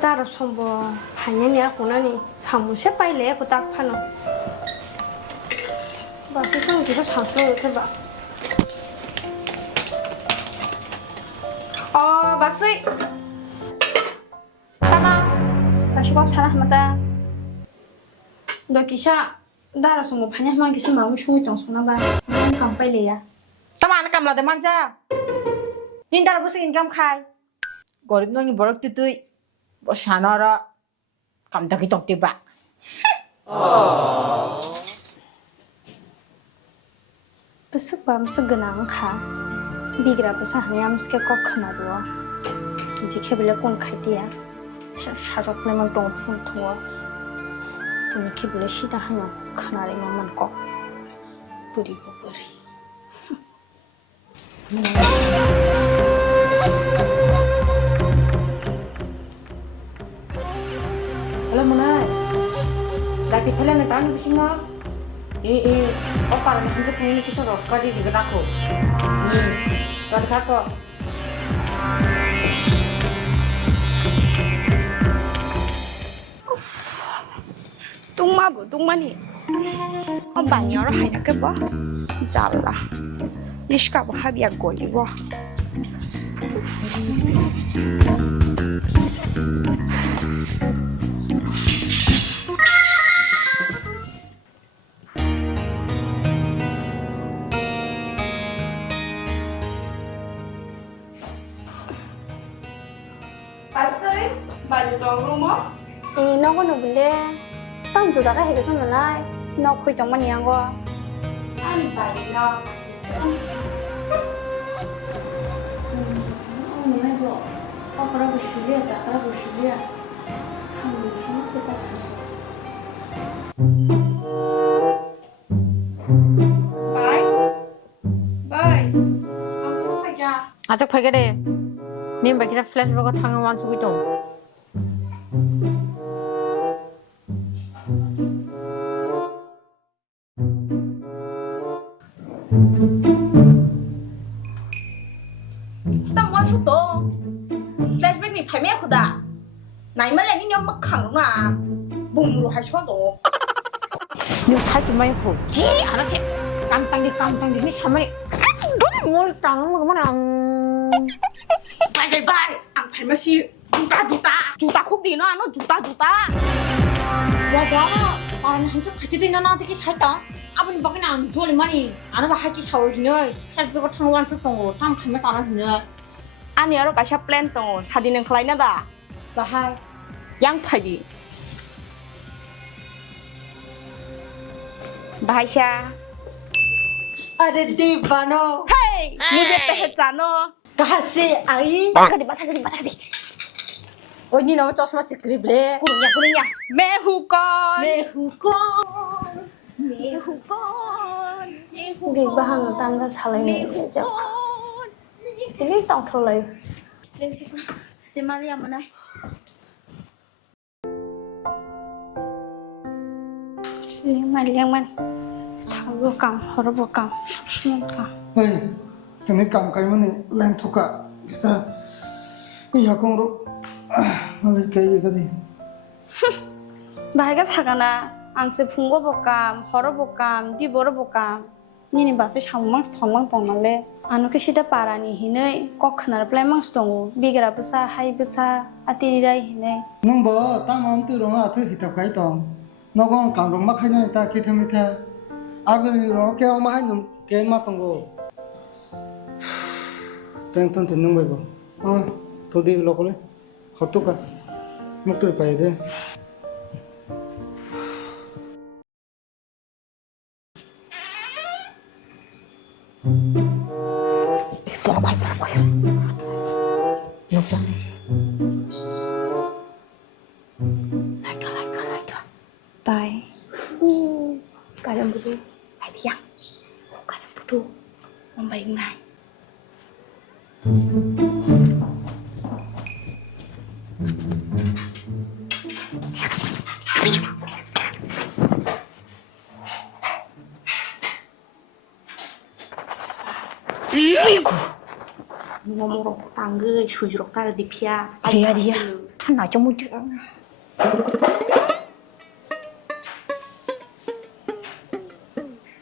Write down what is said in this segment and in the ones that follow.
따라 손보 반년이야 고나니 사무실 빨리 해 부탁 파노 맛이 좀 기가 상수로 이렇게 봐 맛이 따마 맛이 꽉 차라 하마다 너 기샤 따라 손보 반년만 기사 마음이 쉬고 있던 소나봐 난 깜빨리야 따마 안 감라데 만자 닌 따라 무슨 인감 khai 거립 너니 버럭 뜨뜨이 뭐 샤나라 감다기 똥띠바 besebam segenang kha bigra besa hanyam ske kok khana ro ji khebele kon khaitia sajok ne mang tong phun thwa tumi khebele sida hanya khana re man kok puri ko puri Hello Munai Gati phela na tan bisina Opara ni hindu phone ni kisa roska di diga rakho Gadka ko 뚱마 뭐 뚱마니 반여로 하냐 그 뭐? 잘라 이시가 뭐 합이야 걸리고 봤어요? 많이 떠오르 뭐? nó có nụ bể tao chủ đã cái hệ xong rồi này nó khui trong bao nhiêu qua ăn bài nó ông nói bộ ông có đâu xử lý chả có đâu xử lý không được chúng sẽ có xử bài bài ông xuống phải ra 아직 발견해 님 바기자 플래시버거 탕을 완수고 있동 tăng quan số to flashback này phải mẹ khuda này mới là những nhóm mắc khẳng mà bùng rồi hay số to 님 살지 말고 지 알았지 깜땅디 니 샤머리 너는 뭘 땅은 뭐 그만해 bài bài ăn phải mà xí 주다 콕디 nó 주다 와봐 한쪽 같이 되나 나한테 살다 아버님 밖에 안 좋아리만이 안 하면 할게 샤워히네 살펴고 탕 완수동고 탕 가면 안 하네 anh nhớ rồi cả sắp plan tổ sao đi nâng khai nữa đã và hai yang phải đi bài xa 아래 디바노 hey như vậy phải hết giá nó 가세 아이 bắt đi 언니 너무 조심하 시크리블레 kurunya mẹ hù con việc ba hàng tam đã xả lại mình để cho cái việc tổng thầu lại đi mà đi mà này liang man sao vô cảm họ vô cảm sắp cảm Hey, tụi này cầm cái món này lên thuốc cả, cái sao? Cái nhà con rồi, nó lấy cái gì cái gì? 바이가 사가나 앙세 풍고 볼감 허러 볼감 뒤 보러 볼감 니니 바세 샤망스 덤망 똥말레 아노케 시다 파라니 히네 꼭 하나를 플레망스 똥고 비게라 부사 하이 부사 아티리라이 히네 Nông bò, ta mắm từ đó thứ hít cái tòng, nó còn cảm động mắc hay nhá ta kia thêm thế, à cái đó kéo mà hay nhung kéo mà tòng go, tên tên tên nông bò, thôi đi lo cái, học tốt cả, mắc từ phải thế. 뭐라고 욕장에 라이카 바이 가령 부두 바이디양 가령 부두 엄마 임나이 아이고 ngomong rok tangga, suju rok tara di pia. Dia. Hắn nói cho môi trường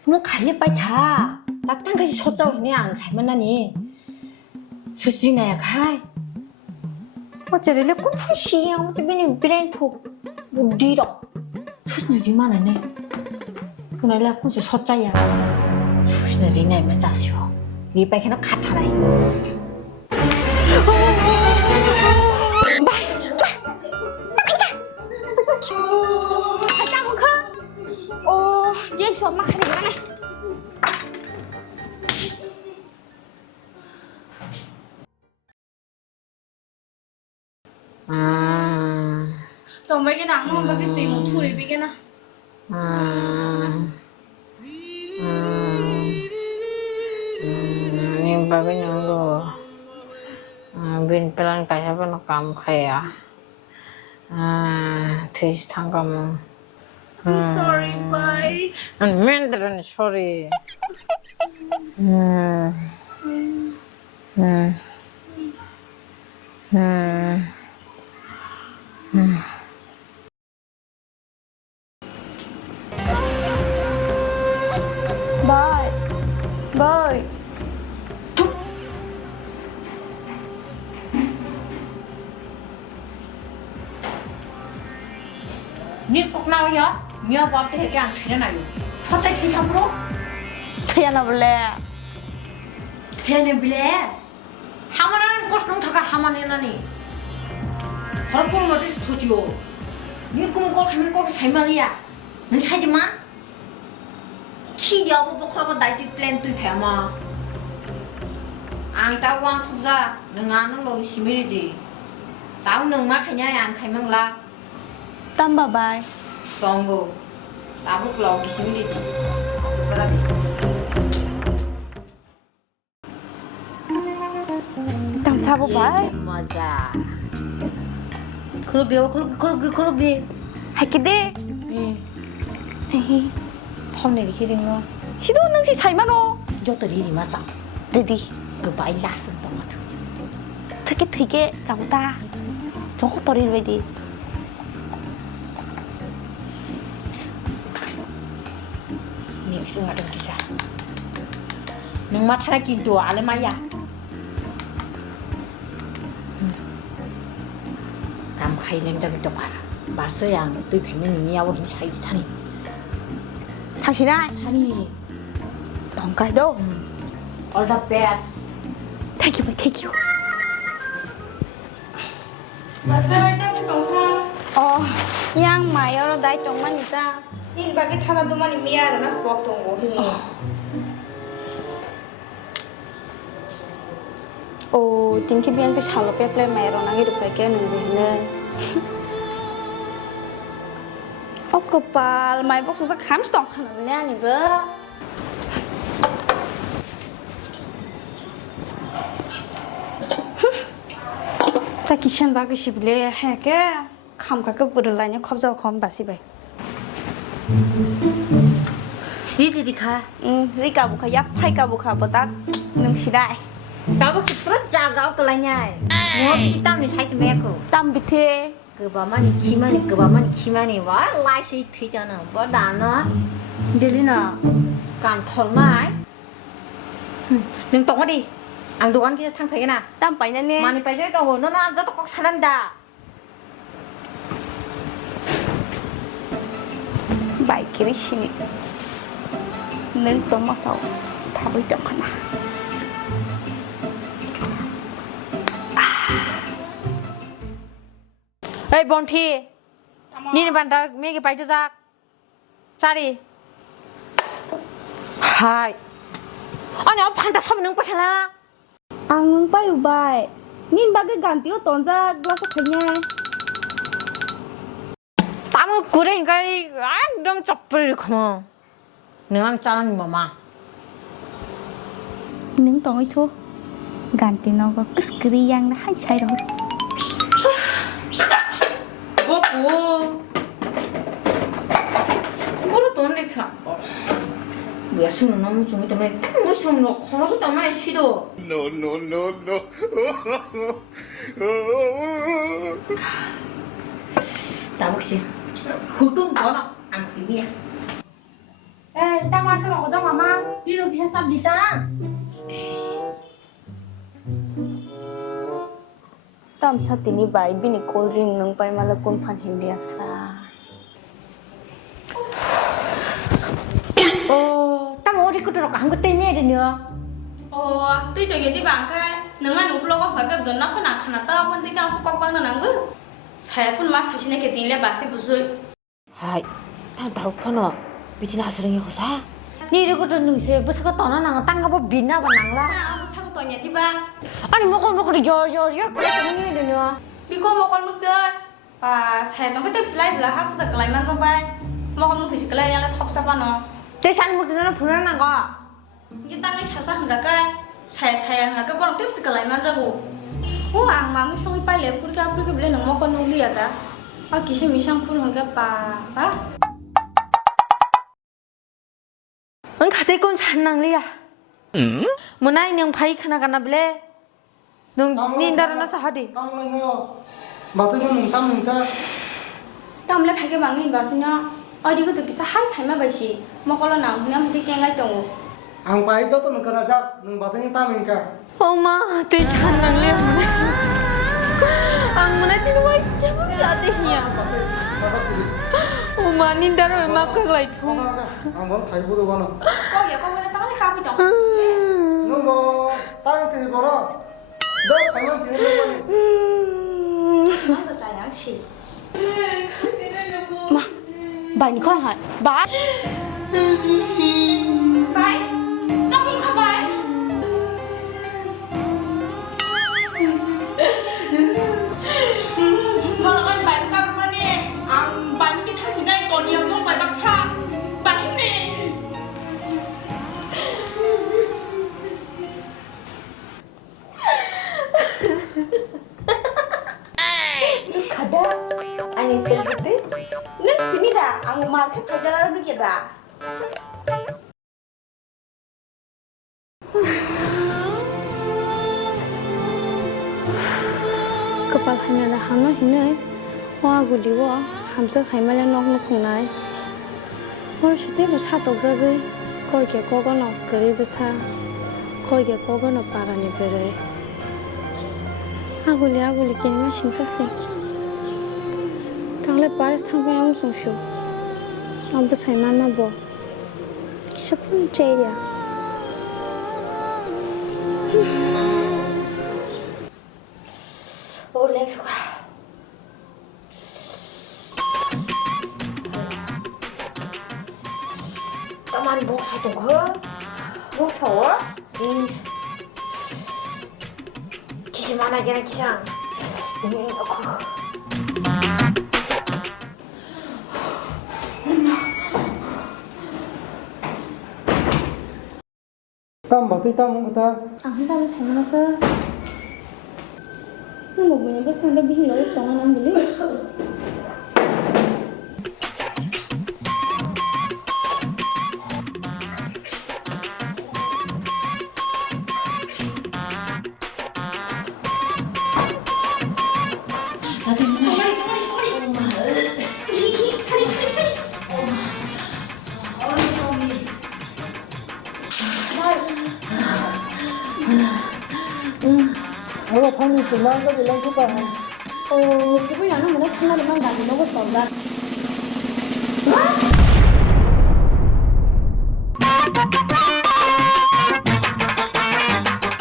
너 갈래 빨리 자. 나 땅까지 젖자 그냥 잘 만나니. 수진아야 가. 어쩌래 꿈푸시야. 어쩌면 브레인포 무디로. 수진이만 하네. 그날라 꿈수 젖자야. 수진이 내 맞자시오. 니 빨리 너 가타라. Yên xuống mặt này này. Tổng mấy cái nắng không, cái tìm một chút để bị cái nào. Nhưng ba cái nó đồ bên plan cái sao nó cầm khay à thì thằng cầm I'm sorry, bye. anh mental sorry Bye. Bye. nít cục nào nhớ nhớ bóp cái cái thế này thoát chạy thì thằng bro Thế nào vậy? thế này bile 하마는 꽃은 다가 하마네나니 바로 꿈을 어디서 보지요 네 꿈을 꼭 하면 꼭 살말이야 넌 살지마 키 여보 보컬하고 나이트 플랜 또 배마 앙따 왕 숙자 능 아는 로이 시밀이디 나우 능마 그냥 안 갈망라 Tâm bà bài. 똥고 나북 로이 시밀이디 그러니 Tâm sao bà bài? 맞아. 클럽 đi. Hay cái đi. 턴 이렇게 된 거. Chị đâu nâng thì xảy mà nó. 저들이 이리 맞아. Đi đi. 그 바이 라슨 동안. 되게 chẳng ta. 저거 떨어리 왜 đi. 믹스가 좀 기자. 능마 타라 긴도 알레 마야. 감 khai lên cho cái quả bà sơ yang tôi phải mình nhau hình sai đi thani 당신 ai? thani Don't cái đâu. all the best Thank you, thank you. Bà ơi, tao cái tổng sao? Yang mày ở đây trong mà người ta. In ba cái thằng nào tụi mình mía rồi nó sport tổng ngủ hình. Tính khi biên cái chảo bếp lên mày rồi nó nghe được cái kia mình gì nữa. Kopal, mày bốc xuống khám sòng khẩn nha nhỉ vợ. Ta kitchen ba cái ship le hay cái khám cái bữa lại nhá khom rau khom bà xí vậy. đi kha Đi cả buka yap hay cả buka botak nung si đại. tao có rất cha gạo cái này nhá mua cái tam này sai mấy cô Tam bị thế. 그 봐만이 키만이 와 라이시 튀잖아 뭐 나나 들리나 간 털마이 능 똥어디 안 도간 게 탕패게나 Tam phải nè. 많이 빠질 거고 너는 앉아도 꼭 사람다 Bảy cái này xin. Nên tôi mà sao thà với chồng khăn à. Ê bọn thi. Nhìn bạn ta mấy cái bài cho ra. Ra đi. Hai. 아니 판다 서면 능 빠해라 Ang bay bay. Nhìn ba cái gàn tiêu tốn ra glass of nha. 땀을 그러니까 좀 쩍불 그만 내가 짜는 뭐마 Nướng tối thôi. Gàn thì nó có cái screen yang đã hay chạy rồi. 뭐를 또 이렇게 뭐야 술은 너무 좀 때문에 딱 무슨 너 걸어도 때문에 싫어 No. 다 먹시. 후동 거나 안 비비야. 에, 딱 와서 먹자 마마. 이렇게 샀습니다. Tam sa tini bai bini cold drink nang pai mala kun phan hindia sa. Tao ngồi đi cứ được ăn cái tên này đi nữa. Ồ, tôi cho những bạn cái nâng anh úp lô có phải gặp được nó có nặng khả to vẫn tôi đang sắp quăng băng nặng bự. Saya pun mas hasilnya cái tiền lệ bác sĩ bự rồi. Hai, tao tahu kan lo, bikin hasilnya kok sah. Ni dia kudu nung sih, bos kau tahu nang tang apa bina apa nang lah. Nah, aku sama tuanya tiba. Ani mau kau kudu jor, kau ni dia nữa. Biko mau kon bực đời. Và saya nó cái tiếp slide là hát sẽ lại mang trong vai. Mau kon bực thì cái này là top sapa nó. Để sang một cái nó phun nang kau. Kita ngai chasa hangga kai. Saya hangga kai borong tiếp sẽ lại mang jago. Oh, ang mami songi pai le pur ka beli nang mau kon nuli ya ta. Ah, kisah misang pur hangga pa. Ang kate kon san nang liya. Munai nang pai khana kana bele. Nung nindar na sa hadi. Tam lang ngayo. Batu nyo nung tam nung ka. Tam le khai cái bằng này vào xin nhá. Ôi đi có được cái hai khai mà bài chỉ. Mà có lo nào nhá cái cái ngay tổng. Ang pai to nung kana jak nung batu nyo tam nung ka. Oma, te san nang liya. Ang munai tinuai jabur jati hiya. Batu tiri. Oma nindar emak khwlai thong. Ang bang thai buru bana. Có vậy con mới tao lấy cao bây giờ. Nung bo tang tiri boro. Do pangong tiri boro. Nó được trái nhang chỉ. Ma, bai ni khon hai. Ba. Bài. Tao không khá bài. Thôi là con bài cao mà nè. Bài cái thằng gì này còn nhiều không bài bác xa. Bài hết nè. Kada, angin sekali gede. Nek sini dah. Ang market perjalanan dulu kita. Kapal hanya lah hama hinai. Wa guli wa hamjwk hai mala nok nok khungnai. Or shite bu sa tok jagai. Koi ke ko no kari besa. Koi ke ko no parani bere. Aguli ke ma singsa sing. Tangle paris thang pa am sungshu. Am bu sai mama bo. Kisapun cheya. Oh, let's go. Taman bok satu ke? Bok sawa? Kisah mana kira kisah? Ini aku. Tam batu tam nung ka. Ang dam chai mana sa. Nung mo bunya bas nang gabi hilo ito nga nang bili. Ako pang itulang ka bilang ko pa. Oh, tapi yana mana thana mana dali no ko sonda.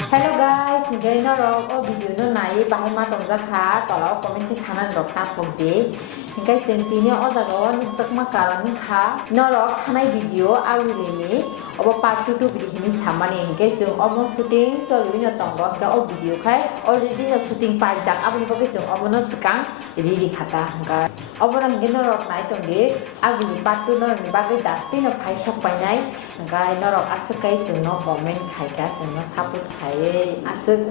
Hello guys, ngay norok o video no nai bahai ma tongjakha tolo comment ki sanan rok ta phongde. Ngay senti o jago ni takma karan kha norok thanai video awilini obo part 2 video hini samani ngay jong omo shooting cholibino tongo ga o video khai already no shooting pai jak aboni ko jong omo no skang ready khata hanga obo na ngay norok nai tongde aguni part 2 no ni bagai dasti no phai sok pai nai hanga norok asukai jong no comment khai ka jong no support khai asuk